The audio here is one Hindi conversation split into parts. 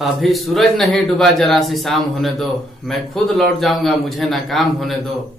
अभी सूरज नहीं डूबा, जरा सी शाम होने दो। मैं खुद लौट जाऊंगा, मुझे नाकाम होने दो।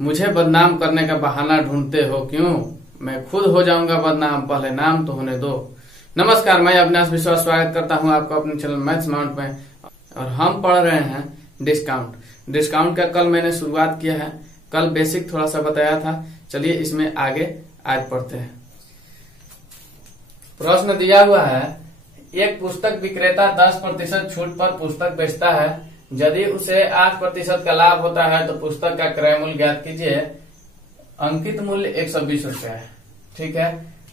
मुझे बदनाम करने का बहाना ढूंढते हो क्यों? मैं खुद हो जाऊंगा बदनाम, पहले नाम तो होने दो। नमस्कार, मैं अविनाश विश्वास स्वागत करता हूं आपको अपने चैनल मैथ्स माउंट में। और हम पढ़ रहे हैं डिस्काउंट का कल मैंने शुरुआत किया है। कल बेसिक थोड़ा सा बताया था। चलिए इसमें आगे आज पढ़ते हैं। प्रश्न दिया हुआ है, एक पुस्तक विक्रेता 10% छूट पर पुस्तक बेचता है। यदि उसे 8% का लाभ होता है तो पुस्तक का क्रय मूल्य ज्ञात कीजिए। अंकित मूल्य 120 रुपया है। ठीक है,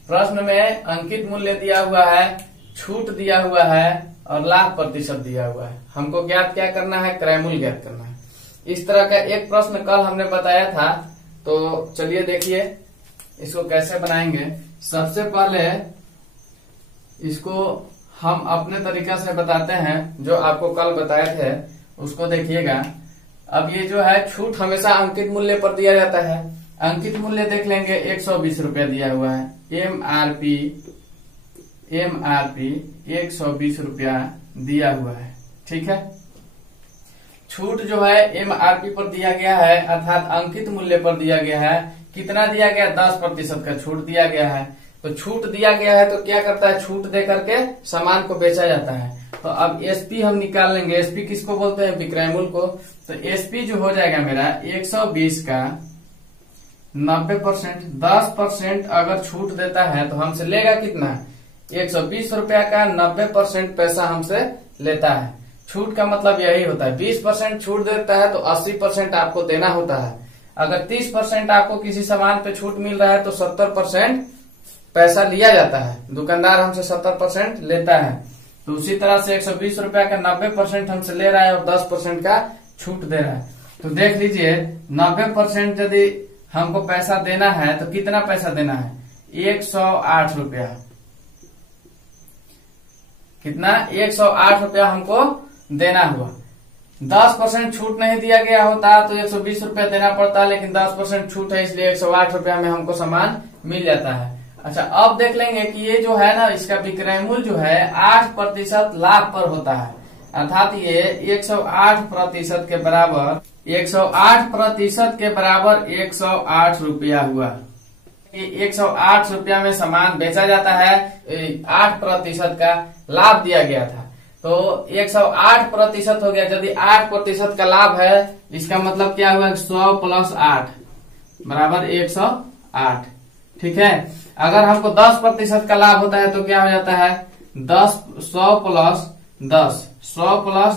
प्रश्न में अंकित मूल्य दिया हुआ है, छूट दिया हुआ है और लाभ प्रतिशत दिया हुआ है। हमको ज्ञात क्या करना है? क्रय मूल्य ज्ञात करना है। इस तरह का एक प्रश्न कल हमने बताया था, तो चलिए देखिए इसको कैसे बनाएंगे। सबसे पहले इसको हम अपने तरीका से बताते हैं, जो आपको कल बताए थे उसको देखिएगा। अब ये जो है छूट हमेशा अंकित मूल्य पर दिया जाता है। अंकित मूल्य देख लेंगे, 120 रुपया दिया हुआ है। एमआरपी 120 रुपया दिया हुआ है। ठीक है, छूट जो है एमआरपी पर दिया गया है, अर्थात अंकित मूल्य पर दिया गया है। कितना दिया गया? 10% का छूट दिया गया है। तो छूट दिया गया है तो क्या करता है? छूट दे करके सामान को बेचा जाता है। तो अब एसपी हम निकाल लेंगे। एसपी किसको बोलते हैं? विक्रय मूल्य को। तो एसपी जो हो जाएगा मेरा 120 का 90%, 10% अगर छूट देता है तो हमसे लेगा कितना? 120 रुपया का 90% पैसा हमसे लेता है। छूट का मतलब यही होता है, 20% छूट देता है तो 80% आपको देना होता है। अगर 30% आपको किसी सामान पे छूट मिल रहा है तो 70% पैसा लिया जाता है। दुकानदार हमसे 70% लेता है। तो उसी तरह से 120 रुपया का 90% हमसे ले रहा है और 10% का छूट दे रहा है। तो देख लीजिए 90% यदि हमको पैसा देना है तो कितना पैसा देना है? 108 रुपया। कितना? 108 रुपया हमको देना हुआ। 10% छूट नहीं दिया गया होता तो 120 रुपया देना पड़ता, लेकिन 10% छूट है इसलिए 108 रुपया में हमको सामान मिल जाता है। अच्छा, अब देख लेंगे कि ये जो है ना, इसका विक्रय मूल्य जो है 8% लाभ पर होता है। अर्थात ये 108% के बराबर 108% के बराबर 108 रुपया हुआ। 108 रुपया में सामान बेचा जाता है। 8% का लाभ दिया गया था तो 108% हो गया। यदि 8% का लाभ है, इसका मतलब क्या हुआ? 100 + 8 बराबर 108। ठीक है, अगर हमको 10% का लाभ होता है तो क्या हो जाता है? 100 +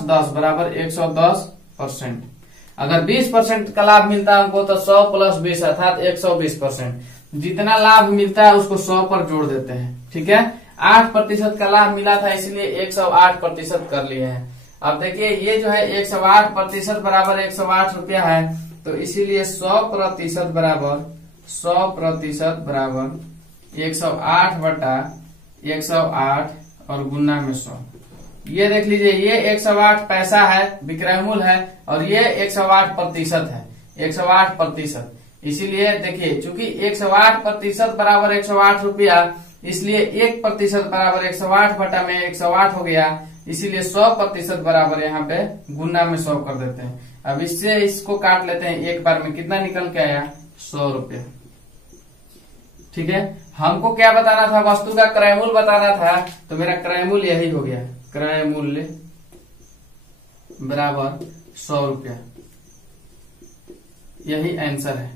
10 बराबर 110%। अगर 20% का लाभ मिलता है हमको तो 100 + 20 अर्थात 120%। जितना लाभ मिलता है उसको 100 पर जोड़ देते हैं। ठीक है, 8% का लाभ मिला था इसलिए 108% कर लिए हैं। अब देखिए ये जो है 108% बराबर 108 रुपया है, तो इसीलिए 100% बराबर 108 बटा 108 और गुना में 100। ये देख लीजिए, ये 108 पैसा है, विक्रय मूल्य है, और ये 108% है। 108%, इसीलिए देखिए चूंकि 108% बराबर 108 रुपया, इसलिए 1% बराबर 108 बटा में 108 हो गया। इसीलिए 100% बराबर यहाँ पे गुना में 100 कर देते हैं। अब इससे इसको काट लेते हैं एक बार में। कितना निकल के आया? 100 रुपया। ठीक है, हमको क्या बताना था? वस्तु का क्रय मूल्य बताना था, तो मेरा क्रय मूल्य यही हो गया। क्रय मूल्य बराबर 100 रुपया, यही आंसर है।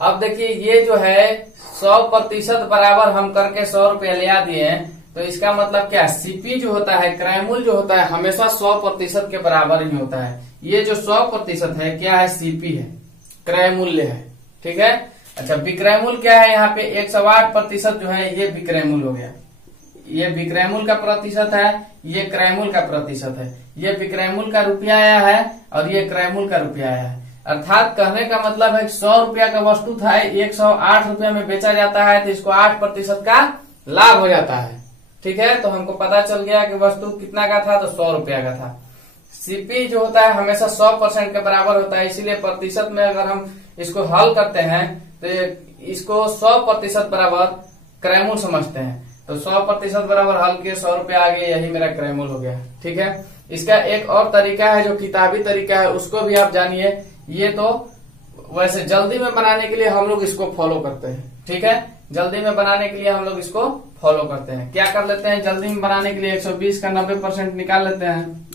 अब देखिए ये जो है 100% बराबर हम करके 100 रुपया ले आ दिए हैं, तो इसका मतलब क्या? सीपी जो होता है, क्रय मूल्य जो होता है, हमेशा 100% के बराबर ही होता है। ये जो 100% है क्या है? सीपी है, क्रय मूल्य है। ठीक है, अच्छा विक्रय मूल्य क्या है? यहाँ पे 108% जो है ये विक्रय मूल्य हो गया। ये विक्रय मूल्य का प्रतिशत है, ये क्रय मूल्य का प्रतिशत है। ये विक्रय मूल्य का रुपया आया है और ये क्रय मूल्य का रुपया आया है। अर्थात कहने का मतलब है 100 रुपया का वस्तु था, 108 रुपया में बेचा जाता है, तो इसको 8% का लाभ हो जाता है। ठीक है, तो हमको पता चल गया कि वस्तु कितना का था? तो 100 रुपया का था। सीपी जो होता है हमेशा 100% के बराबर होता है, इसीलिए प्रतिशत में अगर हम इसको हल करते हैं तो इसको 100% बराबर क्रय मूल्य समझते हैं। तो 100% बराबर हल के 100 रुपया आ गया, यही मेरा क्रय मूल्य हो गया। ठीक है, इसका एक और तरीका है जो किताबी तरीका है, उसको भी आप जानिए। ये तो वैसे जल्दी में बनाने के लिए हम लोग इसको फॉलो करते हैं। ठीक है, जल्दी में बनाने के लिए हम लोग इसको फॉलो करते हैं। क्या कर लेते हैं, जल्दी में बनाने के लिए 120 का 90% निकाल लेते हैं।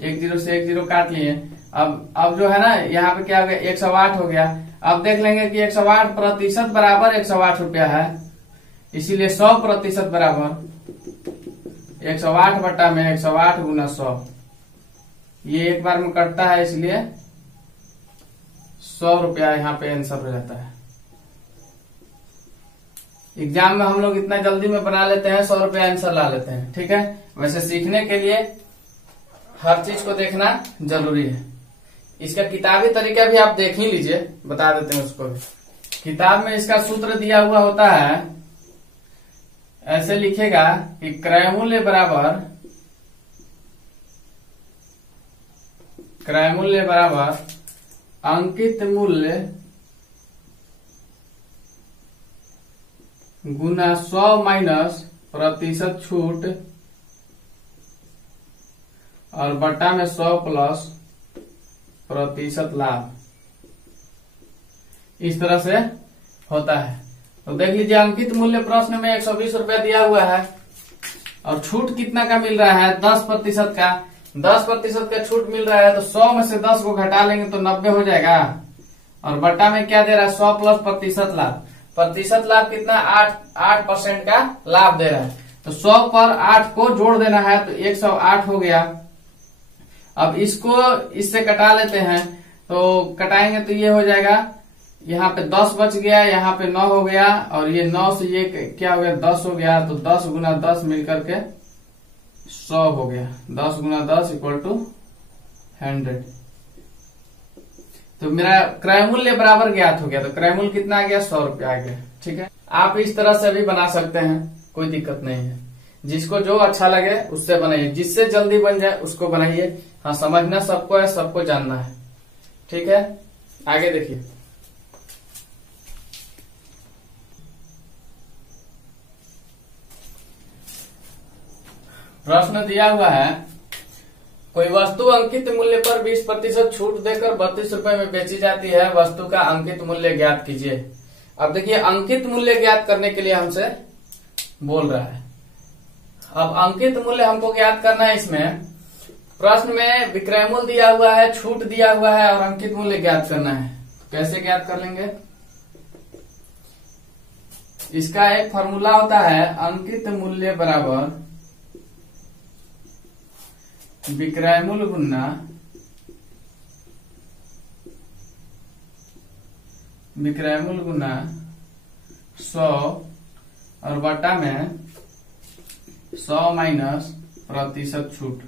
10 से 10 काट लिए। अब जो है ना, यहाँ पे क्या हो गया, 108 हो गया। अब देख लेंगे कि 108% बराबर 108 रुपया है, इसीलिए 100% बराबर 108 बटा में 108 गुना 100, ये एक बार में कटता है, इसलिए 100 रुपया यहाँ पे आंसर हो जाता है। एग्जाम में हम लोग इतना जल्दी में बना लेते हैं, 100 रुपया आंसर ला लेते हैं। ठीक है, वैसे सीखने के लिए हर चीज को देखना जरूरी है। इसका किताबी तरीका भी आप देख ही लीजिए, बता देते हैं उसको भी। किताब में इसका सूत्र दिया हुआ होता है, ऐसे लिखेगा कि क्रय मूल्य बराबर अंकित मूल्य गुना 100 माइनस प्रतिशत छूट और बटा में 100 प्लस प्रतिशत लाभ, इस तरह से होता है। तो देख लीजिए, अंकित मूल्य प्रश्न में 120 रुपया दिया हुआ है और छूट कितना का मिल रहा है, 10% का। 10% का छूट मिल रहा है, तो 100 में से 10 को घटा लेंगे तो 90 हो जाएगा। और बटा में क्या दे रहा है, 100 प्लस प्रतिशत लाभ। प्रतिशत लाभ कितना, 8% का लाभ दे रहा है। तो 100 पर 8 को जोड़ देना है, तो 108 हो गया। अब इसको इससे कटा लेते हैं, तो कटाएंगे तो ये हो जाएगा, यहाँ पे 10 बच गया, यहाँ पे 9 हो गया, और ये 9 से ये क्या हो गया, 10 हो गया। तो 10 गुना 10 मिलकर के 100 हो गया। 10 गुना 10 इक्वल टू 100। तो मेरा क्रय मूल्य बराबर ज्ञात हो गया। तो क्रय मूल्य कितना आ गया, 100 रुपया आ गया। ठीक है, आप इस तरह से भी बना सकते हैं, कोई दिक्कत नहीं है। जिसको जो अच्छा लगे उससे बनाइए, जिससे जल्दी बन जाए उसको बनाइए। हाँ, समझना सबको है, सबको जानना है। ठीक है, आगे देखिए। प्रश्न दिया हुआ है, कोई वस्तु अंकित मूल्य पर 20% छूट देकर 32 रुपए में बेची जाती है, वस्तु का अंकित मूल्य ज्ञात कीजिए। अब देखिए, अंकित मूल्य ज्ञात करने के लिए हमसे बोल रहा है। अब अंकित मूल्य हमको ज्ञात करना है। इसमें प्रश्न में विक्रय मूल्य दिया हुआ है, छूट दिया हुआ है और अंकित मूल्य ज्ञात करना है। कैसे ज्ञात कर लेंगे, इसका एक फॉर्मूला होता है, अंकित मूल्य बराबर विक्रय मूल्य गुना विक्रय मूल्य गुना 100 और बटा में 100 माइनस प्रतिशत छूट।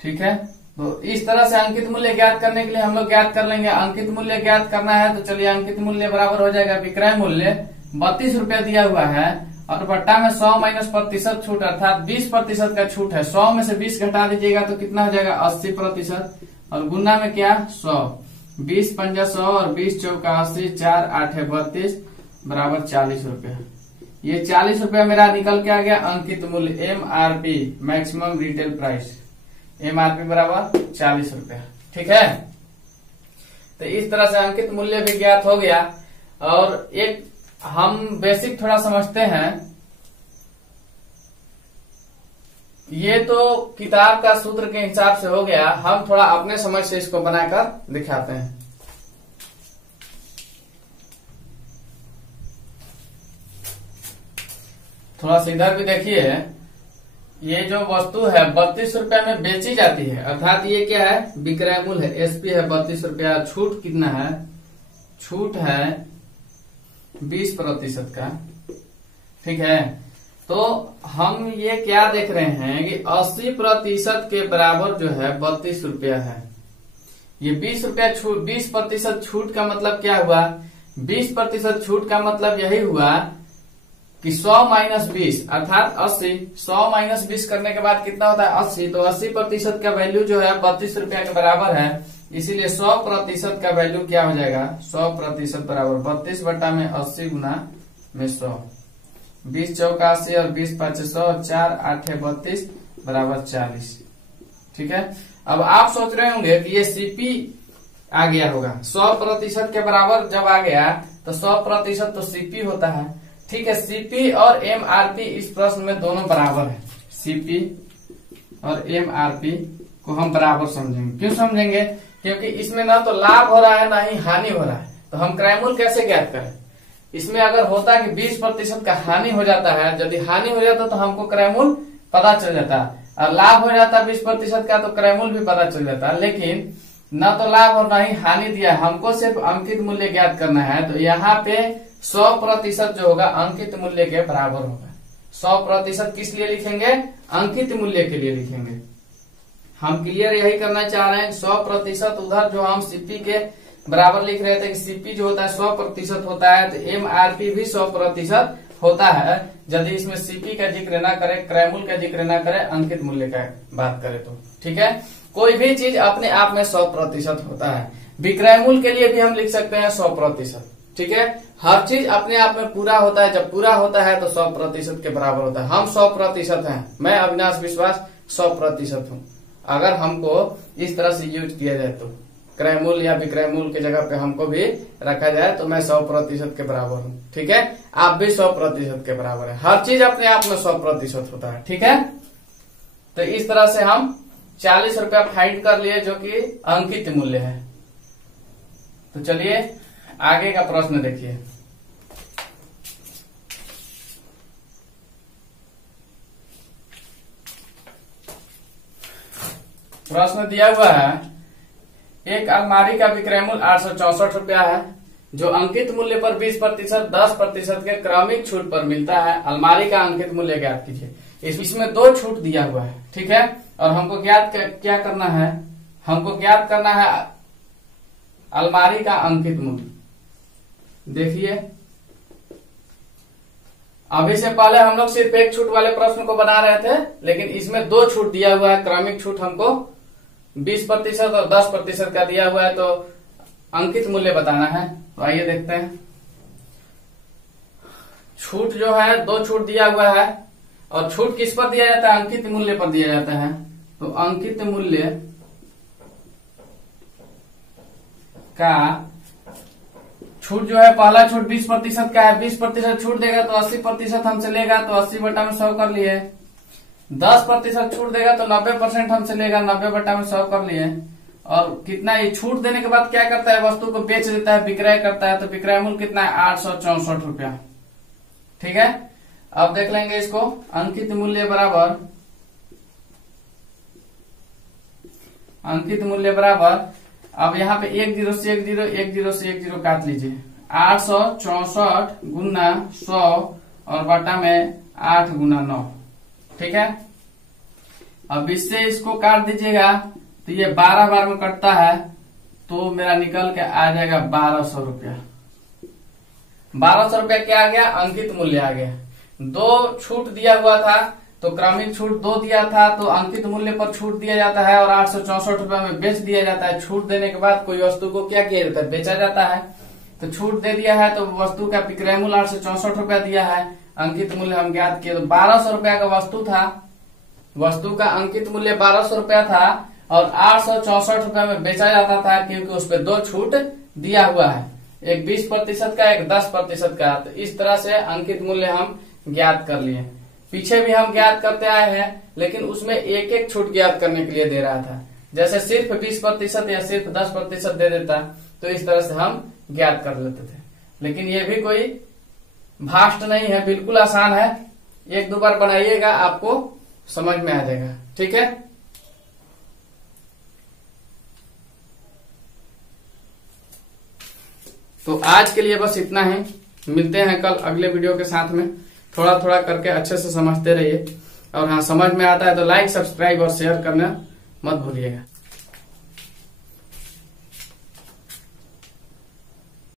ठीक है, तो इस तरह से अंकित मूल्य ज्ञात करने के लिए हम लोग ज्ञात कर लेंगे। अंकित मूल्य ज्ञात करना है, तो चलिए अंकित मूल्य बराबर हो जाएगा विक्रय मूल्य 32 रुपया दिया हुआ है और बट्टा में 100 माइनस प्रतिशत छूट, अर्थात 20% का छूट है। 100 में से 20 घटा दीजिएगा तो कितना हो जाएगा, 80%। और गुना में क्या, 100। 20 पंजा 100 और 20 चौका 80, 4 8 32 बराबर 40 रुपया। ये 40 रुपया मेरा निकल के आ गया अंकित मूल्य, MRP maximum retail price. MRP बराबर 40 रुपया। ठीक है, तो इस तरह से अंकित मूल्य भी ज्ञात हो गया। और एक हम बेसिक थोड़ा समझते हैं। ये तो किताब का सूत्र के हिसाब से हो गया, हम थोड़ा अपने समझ से इसको बनाकर दिखाते हैं। थोड़ा सा इधर भी देखिए, ये जो वस्तु है 32 रुपया में बेची जाती है, अर्थात ये क्या है, विक्रय मूल्य है, SP है 32 रुपया। छूट कितना है, छूट है 20% का। ठीक है, तो हम ये क्या देख रहे हैं कि 80% के बराबर जो है 32 रुपया है। ये 20 रुपया छूट, 20% छूट का मतलब क्या हुआ, 20% छूट का मतलब यही हुआ कि 100 माइनस 20 अर्थात 80। 100 माइनस 20 करने के बाद कितना होता है, 80। तो 80% का वैल्यू जो है 32 रुपया के बराबर है। इसीलिए 100% का वैल्यू क्या हो जाएगा, 100% बराबर 32/80 गुना में 100, 20 चौका 80 और 20 5 100, 4 8 32 बराबर 40। ठीक है, अब आप सोच रहे होंगे कि ये सीपी आ गया होगा 100% के बराबर जब आ गया तो 100% तो सीपी होता है। ठीक है, सीपी और एमआरपी इस प्रश्न में दोनों बराबर है। सीपी और एमआरपी को हम बराबर समझेंगे। क्यों समझेंगे, क्योंकि इसमें ना तो लाभ हो रहा है ना ही हानि हो रहा है। तो हम क्रयमूल्य कैसे ज्ञात करें, इसमें अगर होता कि 20% का हानि हो जाता है, यदि हानि हो जाता तो हमको क्रयमूल्य पता चल जाता, और लाभ हो जाता 20% का तो क्रयमूल्य भी पता चल जाता। लेकिन न तो लाभ और न ही हानि दिया है, हमको सिर्फ अंकित मूल्य ज्ञात करना है। तो यहाँ पे 100% जो होगा अंकित मूल्य के बराबर होगा। 100% किस लिए लिखेंगे, अंकित मूल्य के लिए लिखेंगे। हम क्लियर यही करना चाह रहे हैं। 100% उधर जो हम सीपी के बराबर लिख रहे थे कि सीपी जो होता है 100% होता है, तो एमआरपी भी 100% होता है। यदि इसमें सीपी का जिक्र ना करे, क्रयमूल्य का जिक्र ना करे, अंकित मूल्य का बात करे तो। ठीक है, कोई भी चीज अपने आप में 100% होता है। विक्रय मूल्य के लिए भी हम लिख सकते हैं 100%। ठीक है, हर चीज अपने आप में पूरा होता है, जब पूरा होता है तो 100% के बराबर होता है। हम 100% हैं, मैं अविनाश विश्वास 100% हूँ। अगर हमको इस तरह से यूज किया जाए तो क्रय मूल्य या विक्रय मूल्य की जगह पे हमको भी रखा जाए तो मैं 100% के बराबर हूँ। ठीक है, आप भी 100% के बराबर है। हर चीज अपने आप में 100% होता है। ठीक है, तो इस तरह से हम 40 रुपया फाइंड कर लिए जो कि अंकित मूल्य है। तो चलिए आगे का प्रश्न देखिए। प्रश्न दिया हुआ है, एक अलमारी का विक्रय मूल्य 864 रुपया है, जो अंकित मूल्य पर 20% 10% के क्रमिक छूट पर मिलता है। अलमारी का अंकित मूल्य ज्ञात कीजिए। इसमें 2 छूट दिया हुआ है। ठीक है, और हमको क्या करना है, हमको ज्ञात करना है अलमारी का अंकित मूल्य। देखिए, अभी से पहले हम लोग सिर्फ एक छूट वाले प्रश्न को बना रहे थे, लेकिन इसमें 2 छूट दिया हुआ है। क्रमिक छूट हमको 20% और 10% का दिया हुआ है, तो अंकित मूल्य बताना है। तो आइए देखते हैं। छूट जो है 2 छूट दिया हुआ है, और छूट किस पर दिया जाता है, अंकित मूल्य पर दिया जाता है। तो अंकित मूल्य का छूट जो है, पहला छूट 20% का है। 20% छूट देगा तो 80% हमसे लेगा, तो 80/100 कर लिए। 10% छूट देगा तो 90% हमसे लेगा, 90/100 कर लिए। और कितना ये छूट देने के बाद क्या करता है, वस्तु को बेच देता है, विक्रय करता है। तो विक्रय मूल्य कितना है, 864 रुपया। ठीक है, अब देख लेंगे इसको। अंकित मूल्य बराबर, अंकित मूल्य बराबर, अब यहाँ पे 1 0 से 1 0, 1 0 से 1 0 काट लीजिए। 864 गुना 100 और बटा में 8 गुना 9। ठीक है, अब इससे इसको काट दीजिएगा तो ये 12 बार में कटता है, तो मेरा निकल के आ जाएगा 1200 रुपया। 1200 रुपया क्या आ गया, अंकित मूल्य आ गया। 2 छूट दिया हुआ था, तो क्रमिक छूट 2 दिया था, तो अंकित मूल्य पर छूट दिया जाता है और 864 रुपया में बेच दिया जाता है। छूट देने के बाद कोई वस्तु को क्या किया जाता है, बेचा जाता है। तो छूट दे दिया है, तो वस्तु का विक्रय मूल्य 864 रुपया दिया है, अंकित मूल्य हम ज्ञात किए। तो 1200 रुपया का वस्तु था, वस्तु का अंकित मूल्य 1200 रुपया था और 864 रुपया में बेचा जाता था, क्योंकि उस पर 2 छूट दिया हुआ है, एक 20% का, एक 10% का। तो इस तरह से अंकित मूल्य हम ज्ञात कर लिए। पीछे भी हम ज्ञात करते आए हैं, लेकिन उसमें एक एक छूट ज्ञात करने के लिए दे रहा था। जैसे सिर्फ 20% या सिर्फ 10% दे देता, तो इस तरह से हम ज्ञात कर लेते थे। लेकिन ये भी कोई भास्ट नहीं है, बिल्कुल आसान है। 1-2 बार बनाइएगा, आपको समझ में आ जाएगा। ठीक है, तो आज के लिए बस इतना ही। मिलते हैं कल अगले वीडियो के साथ में। थोड़ा थोड़ा करके अच्छे से समझते रहिए, और हाँ, समझ में आता है तो लाइक, सब्सक्राइब और शेयर करना मत भूलिएगा।